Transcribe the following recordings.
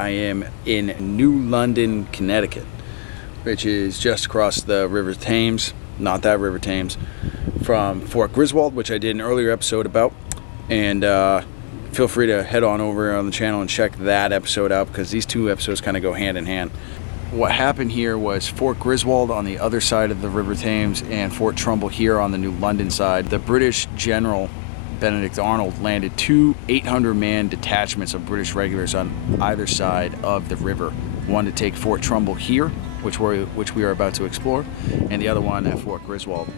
I am in New London, Connecticut, which is just across the River Thames, not that River Thames, from Fort Griswold, which I did an earlier episode about. And feel free to head on over on the channel and check that episode out, because these two episodes kind of go hand in hand. What happened here was Fort Griswold on the other side of the River Thames and Fort Trumbull here on the New London side. The British General Benedict Arnold landed two 800-man detachments of British regulars on either side of the river. One to take Fort Trumbull here, which we are about to explore, and the other one at Fort Griswold.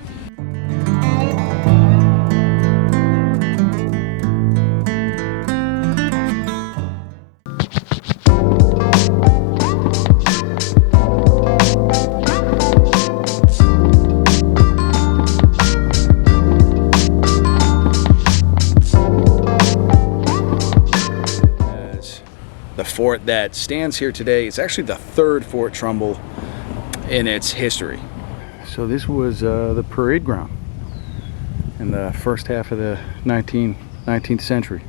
The fort that stands here today is actually the third Fort Trumbull in its history. So this was the parade ground in the first half of the 19th century.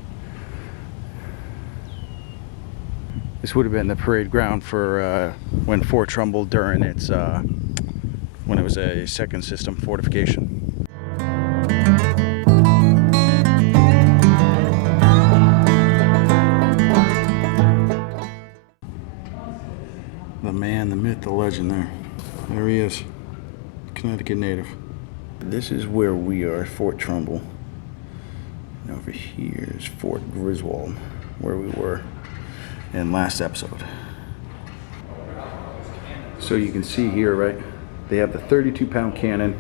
This would have been the parade ground for when Fort Trumbull during its when it was a second system fortification. The man, the myth, the legend there. There he is, Connecticut native. This is where we are, Fort Trumbull. And over here is Fort Griswold, where we were in last episode. So you can see here, right, they have the 32-pound cannon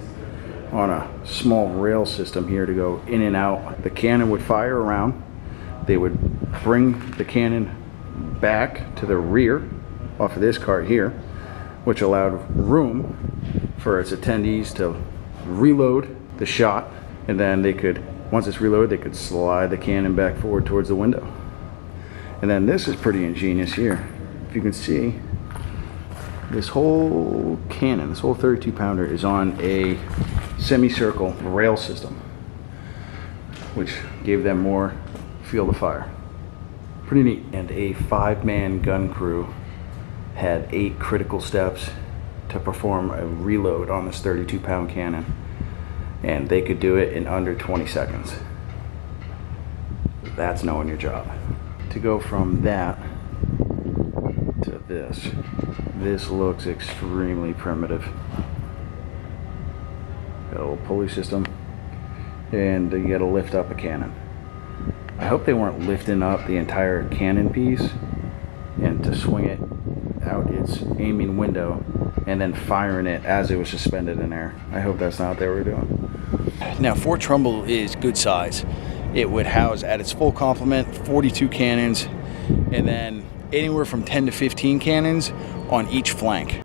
on a small rail system here to go in and out. The cannon would fire around. They would bring the cannon back to the rear off of this cart here, which allowed room for its attendees to reload the shot, and then they could, once it's reloaded, they could slide the cannon back forward towards the window. And then this is pretty ingenious here. If you can see, this whole cannon, this whole 32-pounder is on a semicircle rail system, which gave them more field of fire. Pretty neat. And a 5-man gun crew had 8 critical steps to perform a reload on this 32-pound cannon, and they could do it in under 20 seconds. That's knowing your job. To go from that to this looks extremely primitive. Got a little pulley system, and you gotta lift up a cannon. I hope they weren't lifting up the entire cannon piece and to swing it out its aiming window and then firing it as it was suspended in air. I hope that's not what they were doing. Now, Fort Trumbull is good size. It would house at its full complement 42 cannons, and then anywhere from 10 to 15 cannons on each flank.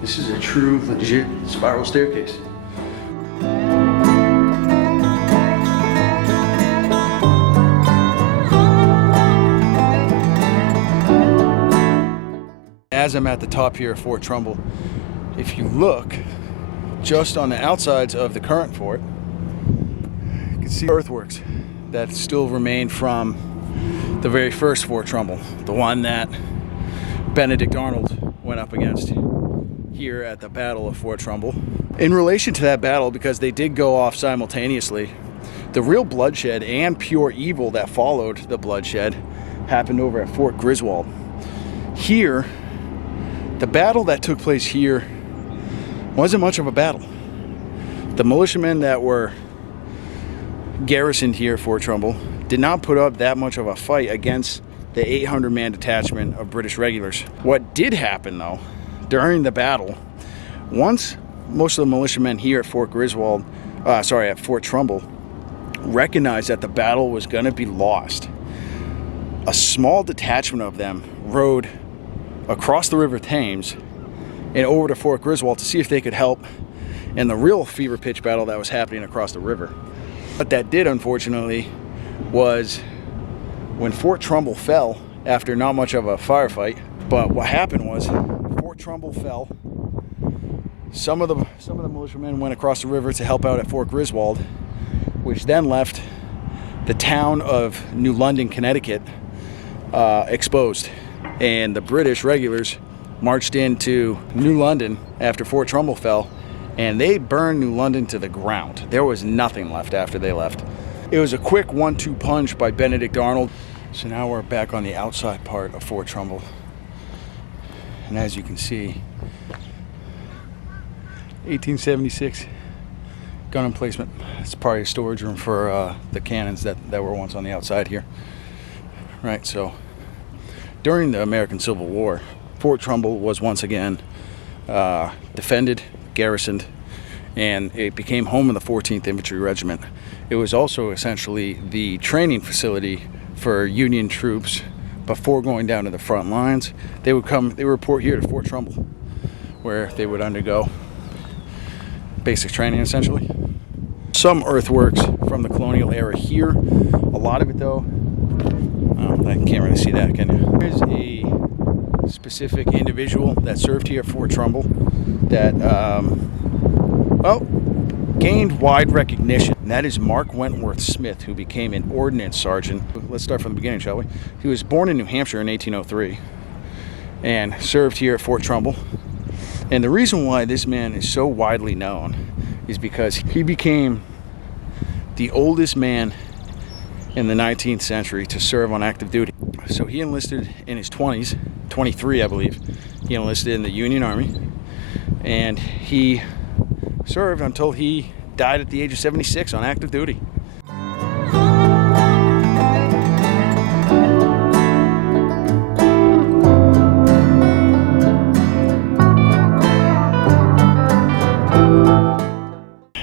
This is a true, legit spiral staircase. As I'm at the top here of Fort Trumbull, if you look just on the outsides of the current fort, you can see earthworks that still remain from the very first Fort Trumbull, the one that Benedict Arnold went up against here at the Battle of Fort Trumbull. In relation to that battle, because they did go off simultaneously, the real bloodshed and pure evil that followed the bloodshed happened over at Fort Griswold. Here, the battle that took place here wasn't much of a battle. The militiamen that were garrisoned here at Fort Trumbull did not put up that much of a fight against the 800-man detachment of British regulars. What did happen, though, during the battle, once most of the militiamen here at Fort Trumbull recognized that the battle was going to be lost, a small detachment of them rode across the River Thames and over to Fort Griswold to see if they could help in the real fever pitch battle that was happening across the river. What that did, unfortunately, was when Fort Trumbull fell after not much of a firefight. But what happened was Fort Trumbull fell. Some of the militiamen went across the river to help out at Fort Griswold, which then left the town of New London, Connecticut, exposed. And the British regulars marched into New London after Fort Trumbull fell, and they burned New London to the ground. There was nothing left after they left. It was a quick 1-2 punch by Benedict Arnold. So now we're back on the outside part of Fort Trumbull. And as you can see, 1876 gun emplacement. It's probably a storage room for the cannons that were once on the outside here. Right, so during the American Civil War, Fort Trumbull was once again defended, garrisoned, and it became home of the 14th Infantry Regiment. It was also essentially the training facility for Union troops before going down to the front lines. They would report here to Fort Trumbull, where they would undergo basic training essentially. Some earthworks from the colonial era here. A lot of it though, I can't really see that, can you? There's a specific individual that served here at Fort Trumbull that gained wide recognition. And that is Mark Wentworth Smith, who became an ordnance sergeant. Let's start from the beginning, shall we? He was born in New Hampshire in 1803 and served here at Fort Trumbull. And the reason why this man is so widely known is because he became the oldest man in the 19th century to serve on active duty. So he enlisted in his 20s, 23 I believe. He enlisted in the Union Army, and he served until he died at the age of 76 on active duty.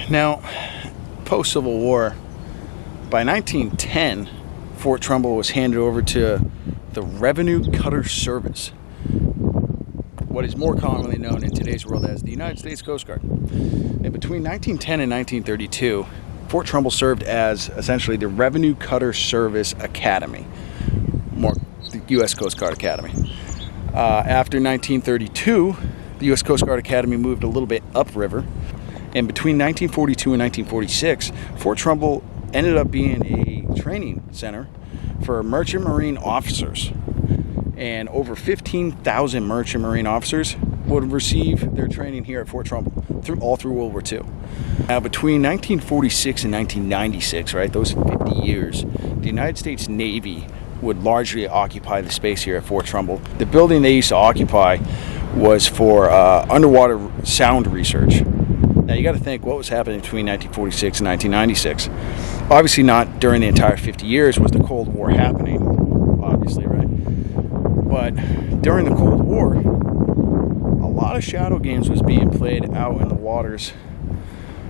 Now, post-Civil War, by 1910, Fort Trumbull was handed over to the Revenue Cutter Service, what is more commonly known in today's world as the United States Coast Guard. And between 1910 and 1932, Fort Trumbull served as essentially the Revenue Cutter Service Academy, more the U.S. Coast Guard Academy. After 1932, the U.S. Coast Guard Academy moved a little bit upriver. And between 1942 and 1946, Fort Trumbull ended up being a training center for merchant marine officers. And over 15,000 merchant marine officers would receive their training here at Fort Trumbull all through World War II. Now, between 1946 and 1996, right, those 50 years, the United States Navy would largely occupy the space here at Fort Trumbull. The building they used to occupy was for underwater sound research. Now you got to think what was happening between 1946 and 1996. Obviously not during the entire 50 years was the Cold War happening, obviously, right? But during the Cold War, a lot of shadow games was being played out in the waters,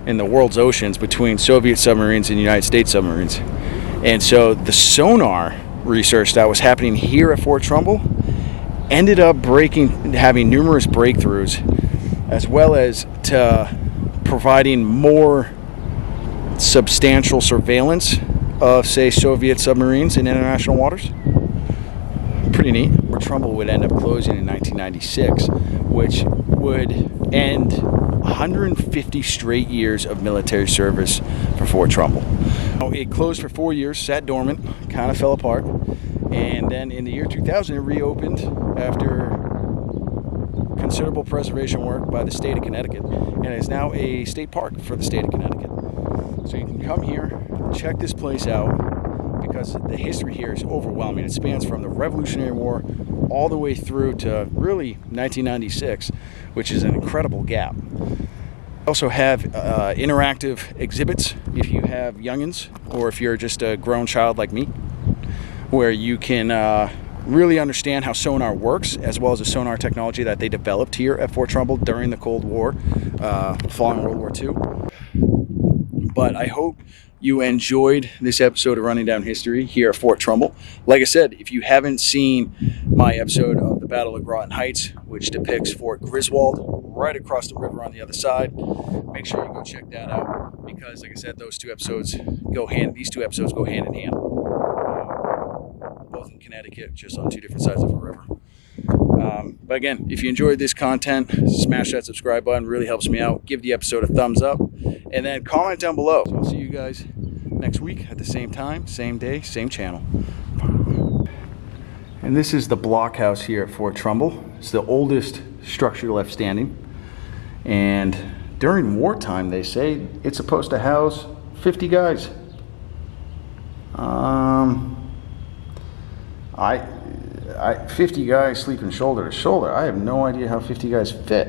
in the world's oceans, between Soviet submarines and United States submarines. And so the sonar research that was happening here at Fort Trumbull ended up having numerous breakthroughs, as well as providing more substantial surveillance of, say, Soviet submarines in international waters. Pretty neat. Fort Trumbull would end up closing in 1996, which would end 150 straight years of military service for Fort Trumbull. It closed for 4 years, sat dormant, kind of fell apart, and then in the year 2000 it reopened after considerable preservation work by the state of Connecticut, and is now a state park for the state of Connecticut. So you can come here, check this place out, because the history here is overwhelming. It spans from the Revolutionary War all the way through to really 1996, which is an incredible gap. We also have interactive exhibits if you have youngins, or if you're just a grown child like me, where you can really understand how sonar works, as well as the sonar technology that they developed here at Fort Trumbull during the Cold War, following World War II. But I hope you enjoyed this episode of Running Down History here at Fort Trumbull. Like I said, if you haven't seen my episode of the Battle of Groton Heights, which depicts Fort Griswold right across the river on the other side, make sure you go check that out, because like I said, these two episodes go hand in hand. Both in Connecticut, just on two different sides of a river. But again, if you enjoyed this content, smash that subscribe button. Really helps me out. Give the episode a thumbs up, and then comment down below. So I'll see you guys next week at the same time, same day, same channel. And this is the blockhouse here at Fort Trumbull. It's the oldest structure left standing. And during wartime, they say it's supposed to house 50 guys. 50 guys sleeping shoulder to shoulder. I have no idea how 50 guys fit.